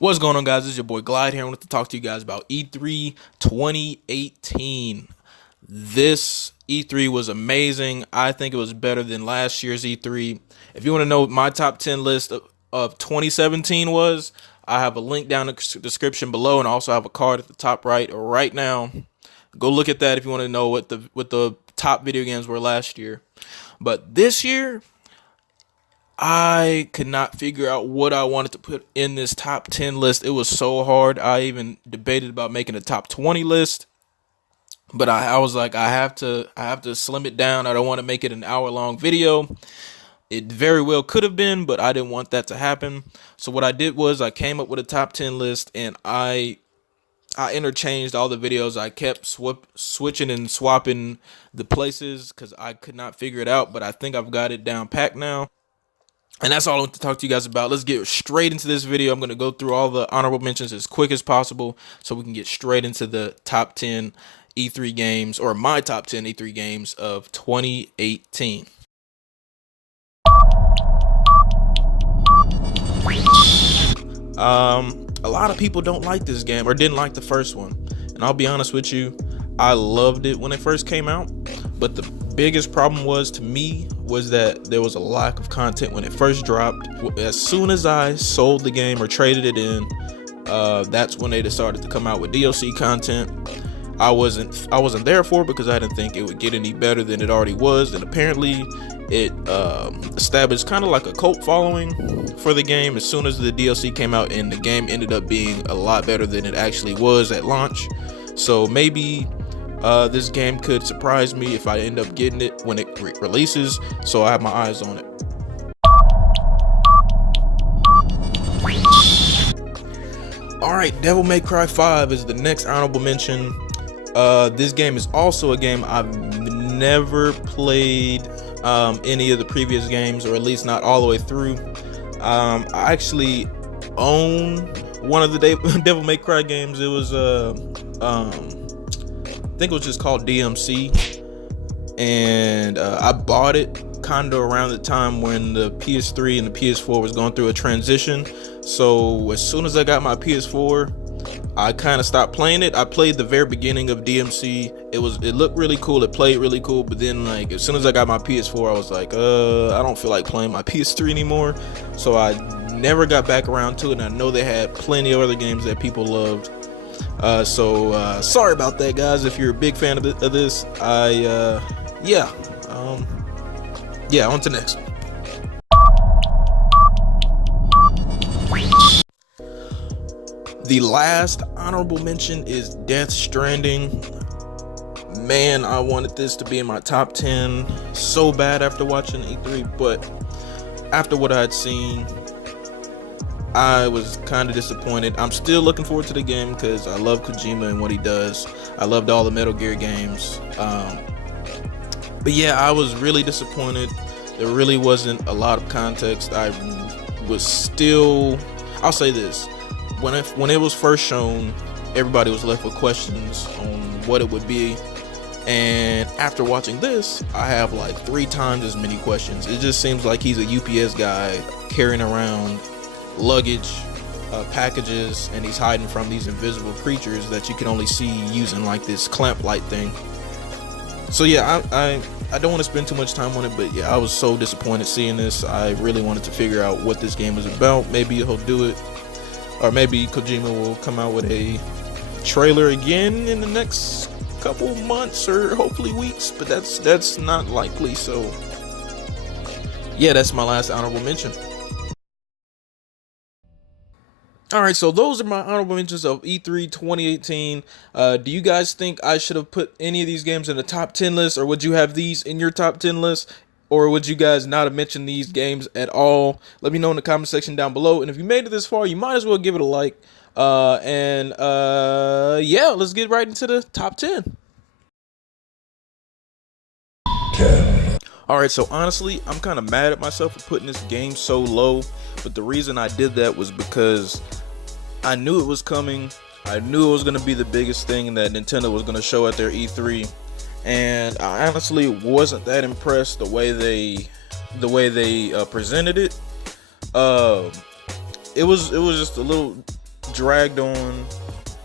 What's going on, guys? This is your boy Glide here. I wanted to talk to you guys about E3 2018. This E3 was amazing. I think it was better than last year's E3. If you want to know what my top 10 list of 2017 was, I have a link down in the description below, and I also have a card at the top right now. Go look at that if you want to know what the top video games were last year. But this year, I could not figure out what I wanted to put in this top 10 list. It was so hard. I even debated about making a top 20 list, but I was like, I have to slim it down. I don't want to make it an hour-long video. It very well could have been, but I didn't want that to happen. So what I did was I came up with a top 10 list, and I interchanged all the videos. I kept switching and swapping the places because I could not figure it out, but I think I've got it down packed now. And that's all I want to talk to you guys about. Let's get straight into this video. I'm going to go through all the honorable mentions as quick as possible so we can get straight into the top 10 E3 games, or my top 10 E3 games of 2018. A lot of people don't like this game, or didn't like the first one. And I'll be honest with you, I loved it when it first came out. But the biggest problem was, to me, was that there was a lack of content when it first dropped. As soon as I sold the game or traded it in, that's when they started to come out with DLC content. I wasn't there for it because I didn't think it would get any better than it already was, and apparently it established kind of like a cult following for the game as soon as the DLC came out, and the game ended up being a lot better than it actually was at launch. So maybe this game could surprise me if I end up getting it when it releases, so I have my eyes on it. Alright, Devil May Cry 5 is the next honorable mention. This game is also a game I've never played any of the previous games, or at least not all the way through. I actually own one of the Devil May Cry games. It was I think it was just called DMC, and I bought it kind of around the time when the PS3 and the PS4 was going through a transition. So as soon as I got my PS4, I kind of stopped playing it. I played the very beginning of DMC. It looked really cool, it played really cool, but then like as soon as I got my PS4, I was like, I don't feel like playing my PS3 anymore. So I never got back around to it, and I know they had plenty of other games that people loved. So sorry about that, guys. If you're a big fan of this, yeah, on to next. The last honorable mention is Death Stranding. Man, I wanted this to be in my top 10 so bad after watching E3, but after what I had seen, I was kind of disappointed. I'm still looking forward to the game because I love Kojima and what he does. I loved all the Metal Gear games. But yeah, I was really disappointed. There really wasn't a lot of context. I'll say this. When it was first shown, everybody was left with questions on what it would be. And after watching this, I have like 3 times as many questions. It just seems like he's a UPS guy carrying around luggage, packages, and he's hiding from these invisible creatures that you can only see using like this clamp light thing. So yeah, I don't want to spend too much time on it, but yeah, I was so disappointed seeing this. I really wanted to figure out what this game was about. Maybe he'll do it, or maybe Kojima will come out with a trailer again in the next couple months, or hopefully weeks, but that's not likely. So yeah, that's my last honorable mention. Alright, so those are my honorable mentions of E3 2018. Do you guys think I should have put any of these games in the top 10 list, or would you have these in your top 10 list? Or would you guys not have mentioned these games at all? Let me know in the comment section down below. And if you made it this far, you might as well give it a like. Yeah, let's get right into the top 10. Alright, so honestly, I'm kind of mad at myself for putting this game so low. But the reason I did that was because I knew it was coming. I knew it was going to be the biggest thing that Nintendo was going to show at their E3. And I honestly wasn't that impressed the way they presented it. It was just a little dragged on.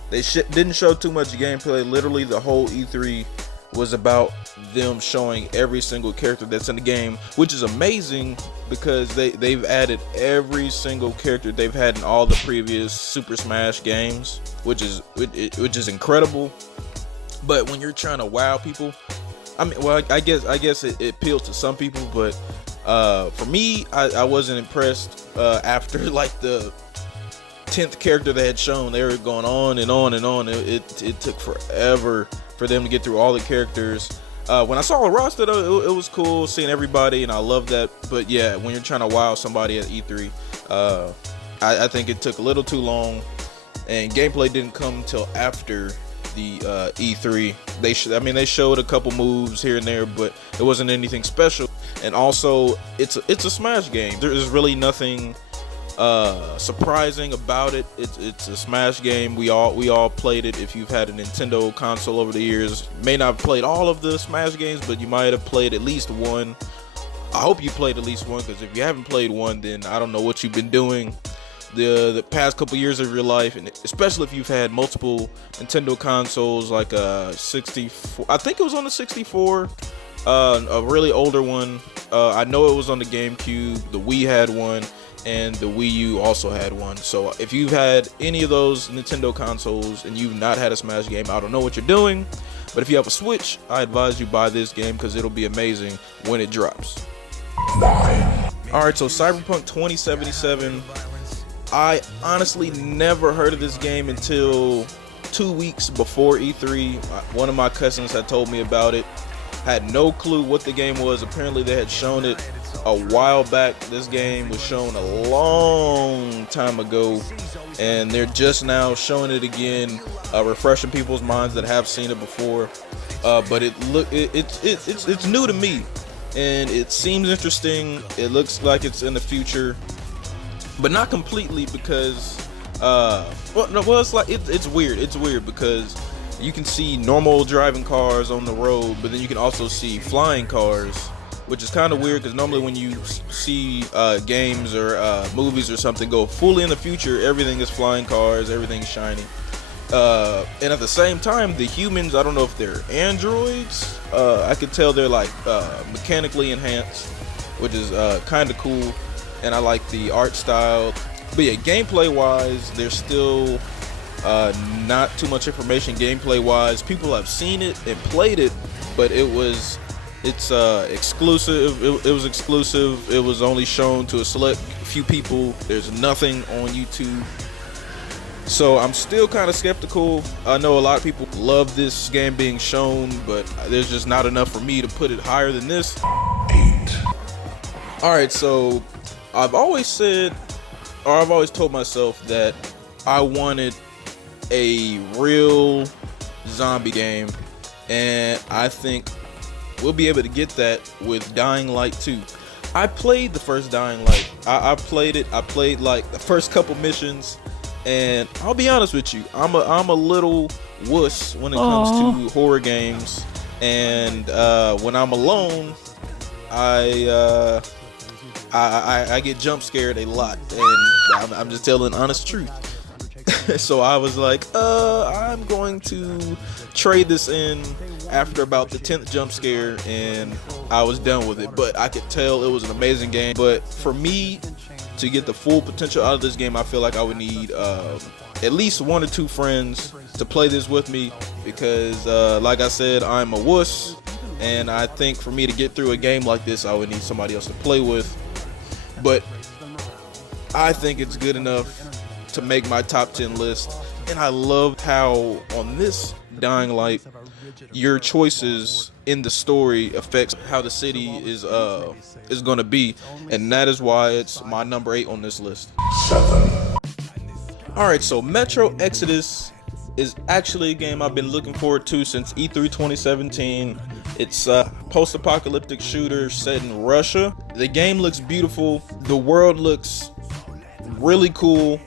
They didn't show too much gameplay. Literally, the whole E3 was about them showing every single character that's in the game, which is amazing because they've added every single character they've had in all the previous Super Smash games, which is incredible. But when you're trying to wow people, I mean, well, I guess it appeals to some people, but for me, I wasn't impressed after like the 10th character they had shown. They were going on and on and on. It took forever for them to get through all the characters. When I saw the roster though, it was cool seeing everybody, and I love that. But yeah, when you're trying to wow somebody at E3, I think it took a little too long, and gameplay didn't come till after the E3. They showed a couple moves here and there, but it wasn't anything special. And also, it's a Smash game. There is really nothing surprising about it. It's a Smash game. We all played it. If you've had a Nintendo console over the years, may not have played all of the Smash games, but you might have played at least one. I hope you played at least one, because if you haven't played one, then I don't know what you've been doing the past couple years of your life, and especially if you've had multiple Nintendo consoles, like a 64. I think it was on the 64, a really older one. I know it was on the GameCube. The Wii had one, and the Wii U also had one. So if you've had any of those Nintendo consoles and you've not had a Smash game, I don't know what you're doing. But if you have a Switch, I advise you buy this game, because it'll be amazing when it drops. Alright, so Cyberpunk 2077. I honestly never heard of this game until 2 weeks before E3. One of my cousins had told me about it. Had no clue what the game was. Apparently they had shown it a while back. This game was shown a long time ago, and they're just now showing it again, refreshing people's minds that have seen it before. But it's new to me, and it seems interesting. It looks like it's in the future, but not completely, because it's weird. It's weird because you can see normal driving cars on the road, but then you can also see flying cars, which is kind of weird, because normally when you see games or movies or something go fully in the future, everything is flying cars, everything's shiny. And at the same time, the humans, I don't know if they're androids. I could tell they're like mechanically enhanced, which is kind of cool, and I like the art style. But yeah, gameplay wise, there's still not too much information gameplay wise. People have seen it and played it, but it's exclusive. It was exclusive. It was only shown to a select few people. There's nothing on YouTube, so I'm still kind of skeptical. I know a lot of people love this game being shown, but there's just not enough for me to put it higher than this. 8. Alright, so I've always told myself that I wanted a real zombie game, and I think we'll be able to get that with Dying Light 2. I played the first Dying Light. I played it. I played like the first couple missions, and I'll be honest with you, I'm a little wuss when it comes to horror games, and when I'm alone, I get jump scared a lot, and I'm just telling the honest truth. So I was like, I'm going to trade this in after about the 10th jump scare, and I was done with it. But I could tell it was an amazing game. But for me to get the full potential out of this game, I feel like I would need at least 1 or 2 friends to play this with me, because like I said, I'm a wuss, and I think for me to get through a game like this, I would need somebody else to play with. But I think it's good enough to make my top 10 list, and I love how on this Dying Light, your choices in the story affects how the city is going to be, and that is why it's my number 8 on this list. 7. Alright, so Metro Exodus is actually a game I've been looking forward to since E3 2017. It's a post-apocalyptic shooter set in Russia. The game looks beautiful. The world looks really cool.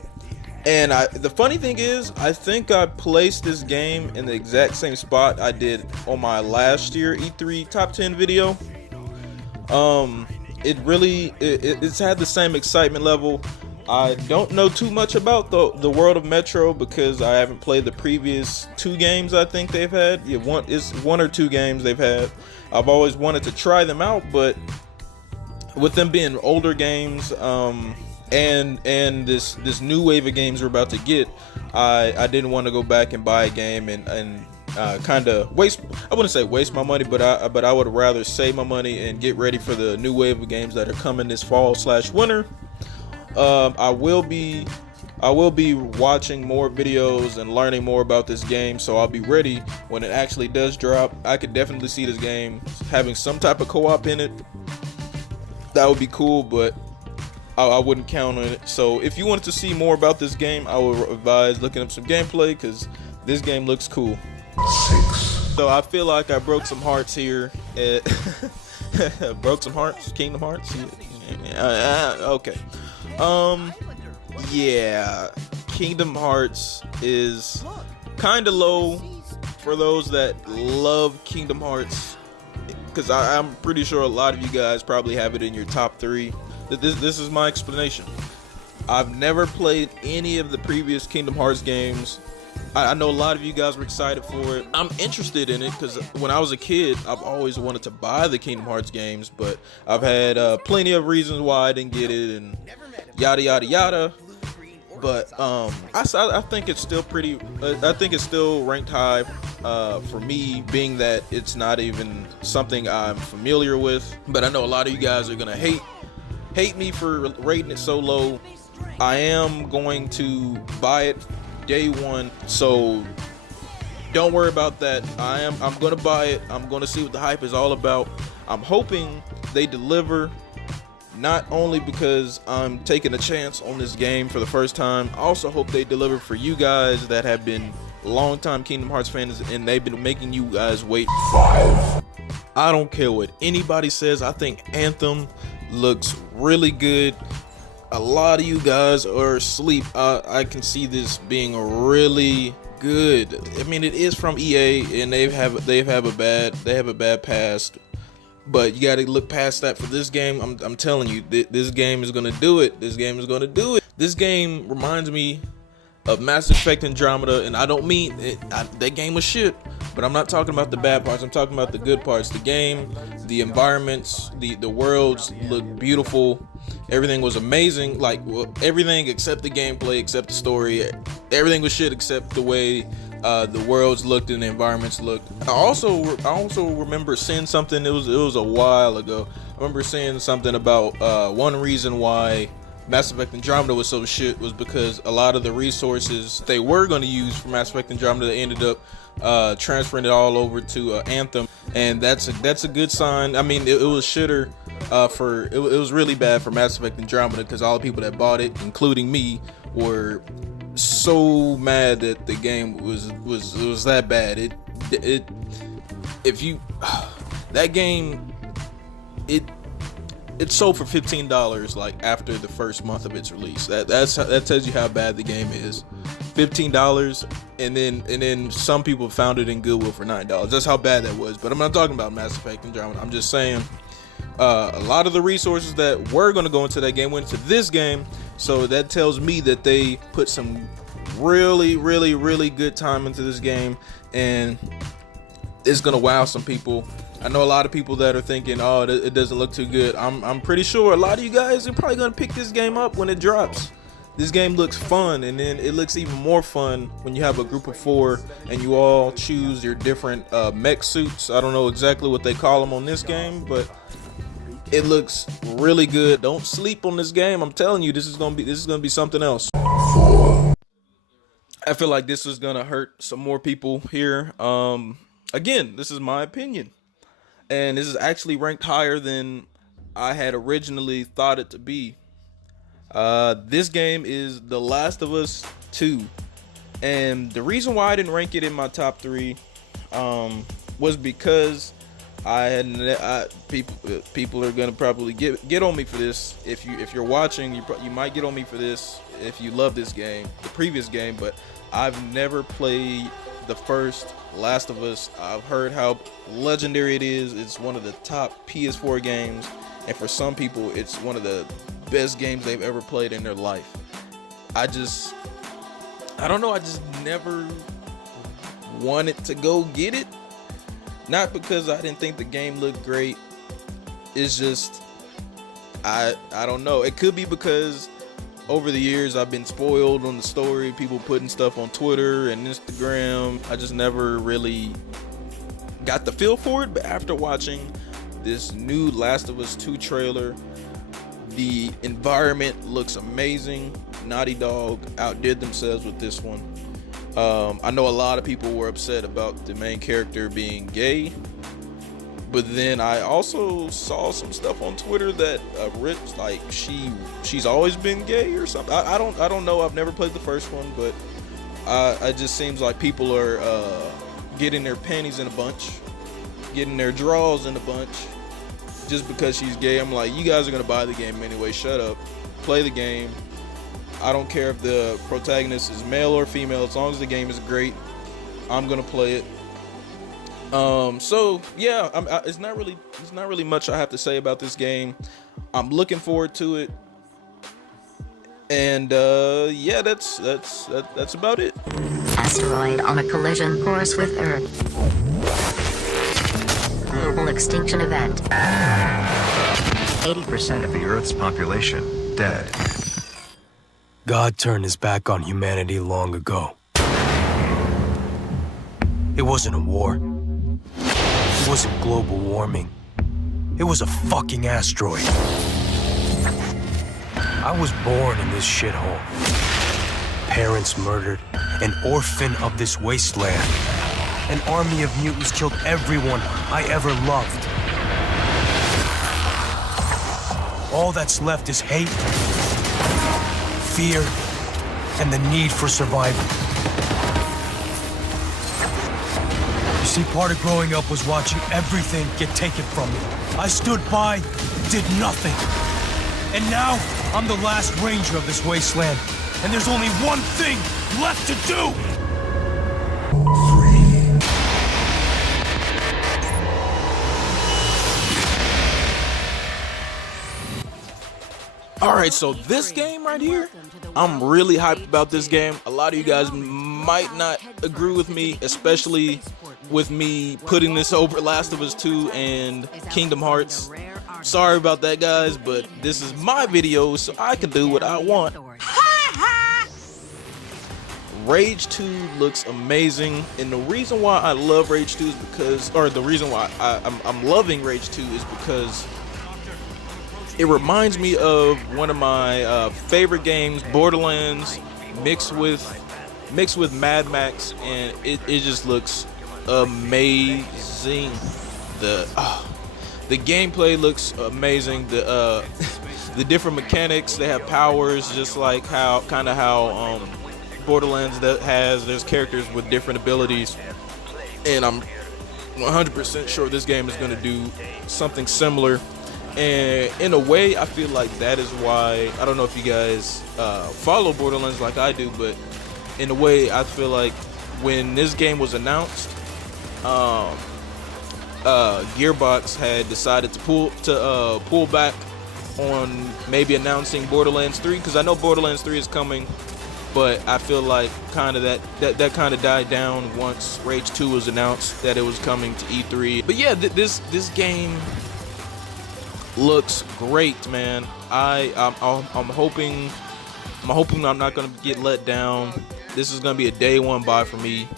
And the funny thing is, I think I placed this game in the exact same spot I did on my last year E3 top 10 video. It's had the same excitement level. I don't know too much about the world of Metro because I haven't played the previous 2 games I think they've had. Yeah, it's 1 or 2 games they've had. I've always wanted to try them out, but with them being older games, and this new wave of games we're about to get, I didn't want to go back and buy a game and kind of waste. I wouldn't say waste my money, but I would rather save my money and get ready for the new wave of games that are coming this fall/winter. I will be watching more videos and learning more about this game, so I'll be ready when it actually does drop. I could definitely see this game having some type of co-op in it. That would be cool, but I wouldn't count on it. So if you wanted to see more about this game, I would advise looking up some gameplay because this game looks cool. 6. So I feel like I broke some hearts here. Broke some hearts? Kingdom Hearts? Okay. Yeah, Kingdom Hearts is kind of low for those that love Kingdom Hearts, because I'm pretty sure a lot of you guys probably have it in your top 3. This is my explanation. I've never played any of the previous Kingdom Hearts games. I know a lot of you guys were excited for it. I'm interested in it because when I was a kid, I've always wanted to buy the Kingdom Hearts games, but I've had plenty of reasons why I didn't get it and yada yada yada. But I think it's still pretty. I think it's still ranked high for me, being that it's not even something I'm familiar with. But I know a lot of you guys are gonna hate me for rating it so low. I am going to buy it day 1, so don't worry about that. I'm gonna buy it. I'm gonna see what the hype is all about. I'm hoping they deliver, not only because I'm taking a chance on this game for the first time. I also hope they deliver for you guys that have been longtime Kingdom Hearts fans and they've been making you guys wait. 5. I don't care what anybody says. I think Anthem looks really good. A lot of you guys are asleep. I can see this being really good. I mean, it is from EA, and they have a bad past. But you got to look past that for this game. I'm telling you, this game is gonna do it. This game is gonna do it. This game reminds me of Mass Effect Andromeda, and I don't mean that game was shit. But I'm not talking about the bad parts. I'm talking about the good parts. The game, the environments, the worlds look beautiful. Everything was amazing. Like, well, everything except the gameplay, except the story. Everything was shit except the way the worlds looked and the environments looked. I also remember seeing something. It was a while ago. I remember seeing something about one reason why Mass Effect Andromeda was so shit was because a lot of the resources they were going to use for Mass Effect Andromeda ended up transferring it all over to Anthem, and that's a good sign. I mean, it was shitter it was really bad for Mass Effect Andromeda because all the people that bought it, including me, were so mad that the game was that bad. That game it sold for $15 like after the first month of its release. That tells you how bad the game is. $15, and then some people found it in Goodwill for $9. That's how bad that was. But I'm not talking about Mass Effect Andromeda. I'm just saying a lot of the resources that were going to go into that game went into this game. So that tells me that they put some really good time into this game, and it's gonna wow some people. I know a lot of people that are thinking, oh, it doesn't look too good. I'm pretty sure a lot of you guys are probably gonna pick this game up when it drops. This game looks fun, and then it looks even more fun when you have a group of 4 and you all choose your different mech suits. I don't know exactly what they call them on this game, but it looks really good. Don't sleep on this game. I'm telling you, this is gonna be something else. I feel like this is gonna hurt some more people here. Again, this is my opinion, and this is actually ranked higher than I had originally thought it to be. This game is The Last of Us 2, and the reason why I didn't rank it in my top 3 was because people are gonna probably get on me for this. If you're watching, you might get on me for this if you love this game, the previous game. But I've never played the first Last of Us. I've heard how legendary it is. It's one of the top PS4 games, and for some people, it's one of the best games they've ever played in their life. I don't know, I just never wanted to go get it. Not because I didn't think the game looked great. It's just, I don't know. It could be because over the years I've been spoiled on the story, people putting stuff on Twitter and Instagram. I just never really got the feel for it. But after watching this new Last of Us 2 trailer, the environment looks amazing. Naughty Dog outdid themselves with this one. I know a lot of people were upset about the main character being gay, but then I also saw some stuff on Twitter that Rich, like she's always been gay or something. I don't know. I've never played the first one, but it just seems like people are getting their panties in a bunch, getting their draws in a bunch, just because she's gay. I'm like, you guys are gonna buy the game anyway. Shut up, play the game. I don't care if the protagonist is male or female, as long as the game is great, I'm gonna play it. So yeah, it's not really much I have to say about this game. I'm looking forward to it, and yeah, that's about it. Asteroid on a collision course with Earth. Global extinction event. 80% of the Earth's population dead. God turned his back on humanity long ago. It wasn't a war. It wasn't global warming. It was a fucking asteroid. I was born in this shithole. Parents murdered, an orphan of this wasteland. An army of mutants killed everyone I ever loved. All that's left is hate, fear, and the need for survival. You see, part of growing up was watching everything get taken from me. I stood by, did nothing. And now, I'm the last ranger of this wasteland, and there's only one thing left to do! Alright, so this game right here, I'm really hyped about this game. A lot of you guys might not agree with me, especially with me putting this over Last of Us 2 and Kingdom Hearts. Sorry about that, guys, but this is my video, so I can do what I want. Rage 2 looks amazing, and the reason why I love Rage 2 is because, or the reason why I'm loving Rage 2 is because it reminds me of one of my favorite games, Borderlands, mixed with Mad Max, and it just looks amazing. The gameplay looks amazing. The different mechanics, they have powers, just like how Borderlands there's characters with different abilities, and I'm 100% sure this game is going to do something similar. And in a way, I feel like that is why, I don't know if you guys follow Borderlands like I do, but in a way, I feel like when this game was announced, Gearbox had decided to pull back on maybe announcing Borderlands 3, because I know Borderlands 3 is coming, but I feel like kind of that kind of died down once Rage 2 was announced that it was coming to E3. But yeah, this game looks great, man. I'm hoping I'm not gonna get let down. This is gonna be a day one buy for me.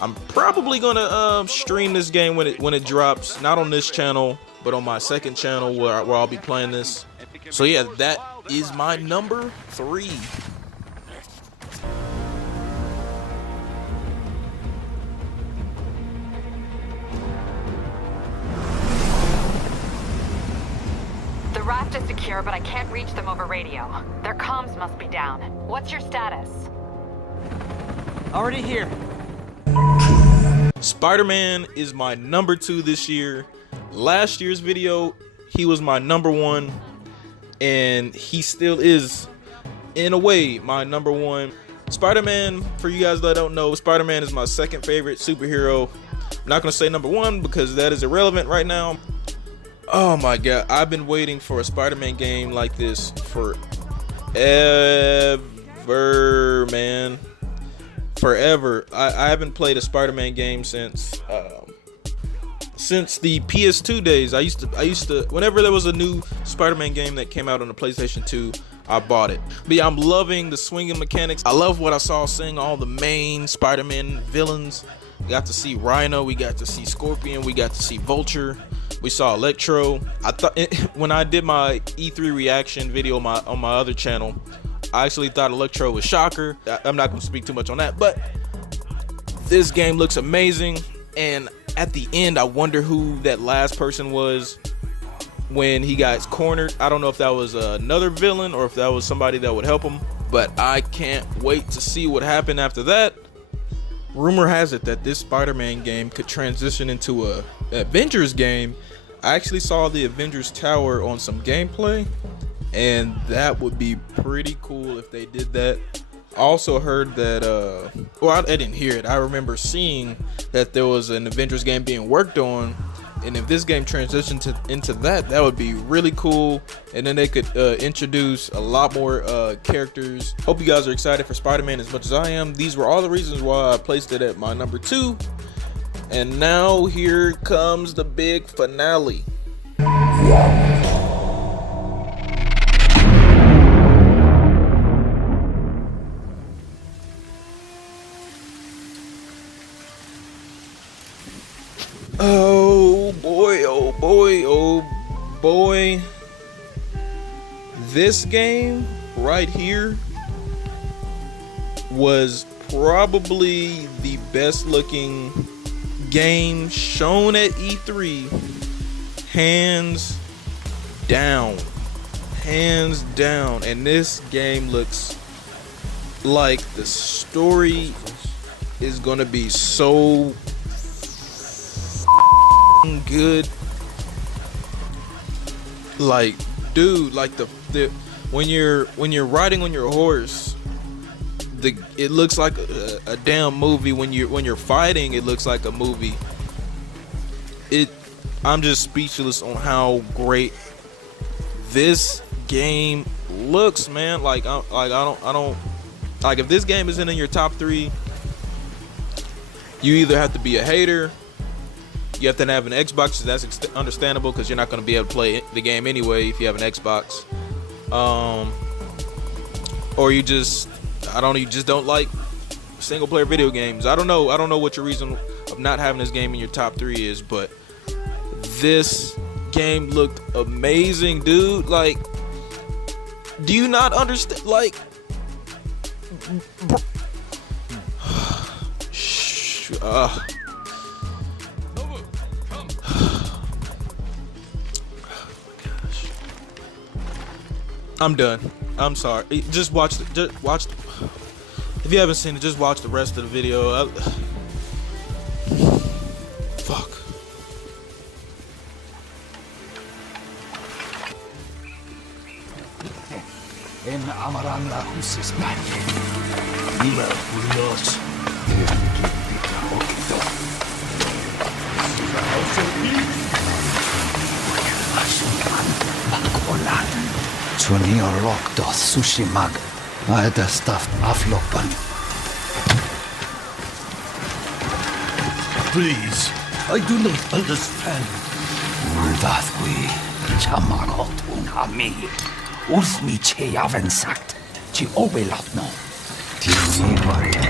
I'm probably gonna stream this game when it drops, not on this channel, but on my second channel where I'll be playing this. So yeah, that is my number 3. The raft is secure, but I can't reach them over radio. Their comms must be down. What's your status? Already here. Spider-Man is my number 2 this year. Last year's video, he was my number 1, and he still is, in a way, my number 1. Spider-Man, for you guys that don't know, Spider-Man is my second favorite superhero. I'm not gonna say number 1 because that is irrelevant right now. Oh my god, I've been waiting for a Spider-Man game like this forever, man. Forever. I haven't played a Spider-Man game since the PS2 days. I used to whenever there was a new Spider-Man game that came out on the PlayStation 2, I bought it. But yeah, I'm loving the swinging mechanics. I love what I saw, seeing all the main Spider-Man villains. We got to see Rhino, we got to see Scorpion, we got to see Vulture, we saw Electro. I thought when I did my E3 reaction video on my other channel, I actually thought Electro was Shocker. I'm not going to speak too much on that, but this game looks amazing. And at the end, I wonder who that last person was when he got cornered. I don't know if that was another villain or if that was somebody that would help him, but I can't wait to see what happened after that. Rumor has it that this Spider-Man game could transition into a Avengers game. I actually saw the Avengers Tower on some gameplay, and that would be pretty cool if they did that. I also heard that, well, I didn't hear it. I remember seeing that there was an Avengers game being worked on, and if this game transitioned into that would be really cool. And then they could introduce a lot more characters. Hope you guys are excited for Spider-Man as much as I am. These were all the reasons why I placed it at my number 2. And now here comes the big finale. Oh boy, oh boy, oh boy. This game right here was probably the best looking game shown at E3. Hands down. Hands down. And this game looks like the story is gonna be so good. Like, dude, like the when you're riding on your horse, it looks like a damn movie. When you're fighting, it looks like a movie. I'm just speechless on how great this game looks, man. Like I don't like, if this game isn't in your top 3, you either have to be a hater. You have to have an Xbox, so that's understandable because you're not going to be able to play the game anyway if you have an Xbox. Or you just don't like single player video games. I don't know what your reason of not having this game in your top 3 is, but this game looked amazing, dude. Like, do you not understand? Like, I'm done. I'm sorry. Just watch the. If you haven't seen it, just watch the rest of the video. Fuck. En amaran la husis manje. Niva ulos. Junior locked sushi mag. I had the stuff aflopan. Please, I do not understand. Uldathwi, chamarotun hami. Usmi che yaven sagt. Chi obelatno. Tini varia.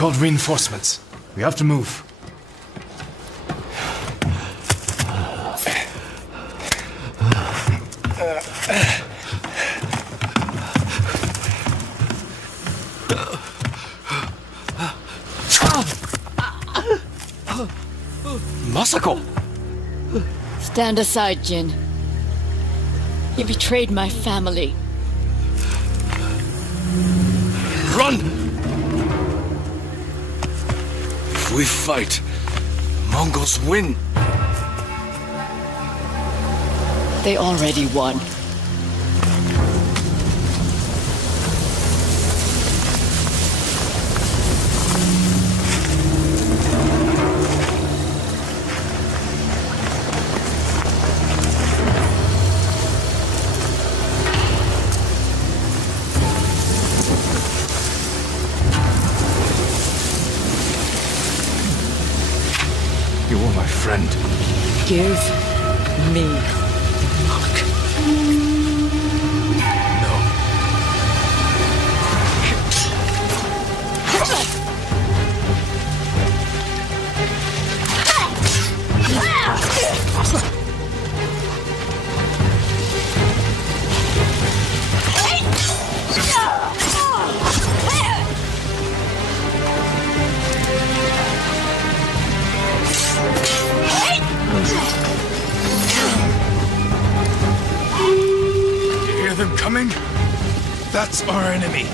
Called reinforcements. We have to move. Masako! Stand aside, Jin. You betrayed my family. Run! If we fight, the Mongols win. They already won. You are my friend. Give me luck. No. You hear them coming? That's our enemy.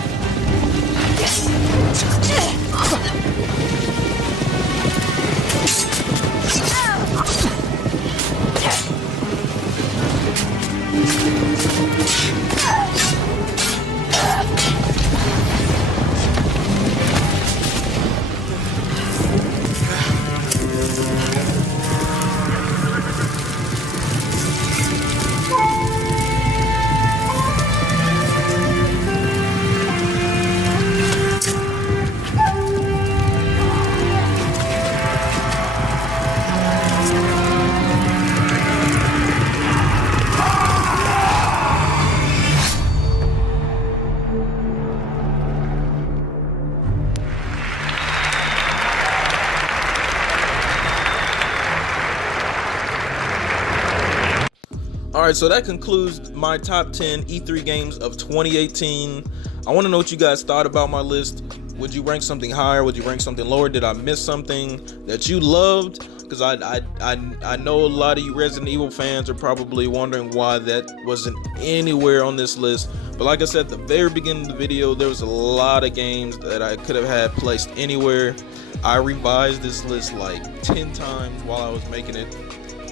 Alright, so that concludes my top 10 E3 games of 2018. I want to know what you guys thought about my list. Would you rank something higher? Would you rank something lower? Did I miss something that you loved? Because I know a lot of you Resident Evil fans are probably wondering why that wasn't anywhere on this list. But like I said at the very beginning of the video, there was a lot of games that I could have had placed anywhere. I revised this list like 10 times while I was making it,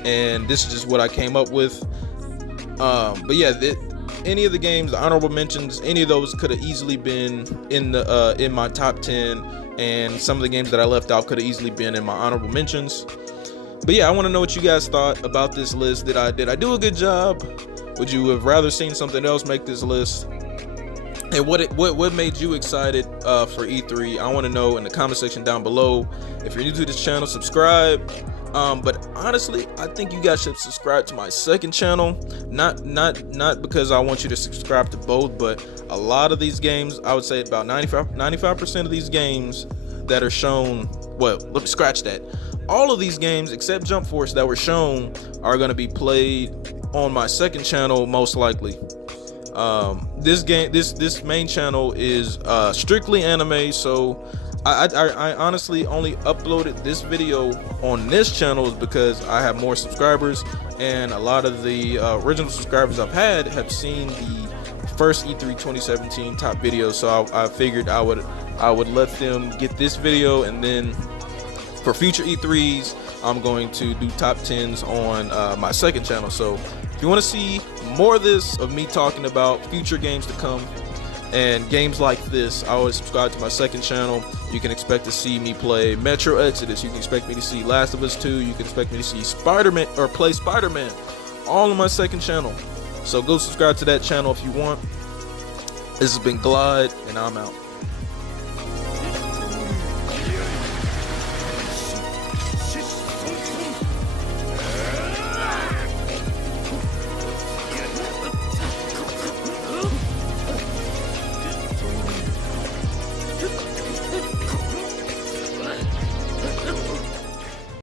and this is just what I came up with. But yeah, any of the games, the honorable mentions, any of those could have easily been in my top 10, and some of the games that I left out could have easily been in my honorable mentions. But yeah, I want to know what you guys thought about this list. Did I do a good job? Would you have rather seen something else make this list? And what made you excited for E3? I want to know in the comment section down below. If you're new to this channel, subscribe. But honestly, I think you guys should subscribe to my second channel. Not because I want you to subscribe to both, but a lot of these games, I would say about 95% of these games that are shown, well, let me scratch that. All of these games except Jump Force that were shown are going to be played on my second channel most likely. This main channel is strictly anime, so I honestly only uploaded this video on this channel is because I have more subscribers, and a lot of the original subscribers I've had have seen the first E3 2017 top video, so I figured I would let them get this video, and then for future E3s I'm going to do top 10s on my second channel. So if you want to see more of this, of me talking about future games to come and games like this, I would subscribe to my second channel. You can expect to see me play Metro Exodus. You can expect me to see Last of Us 2. You can expect me to see Spider-Man or play Spider-Man, all on my second channel. So go subscribe to that channel if you want. This has been Glide, and I'm out.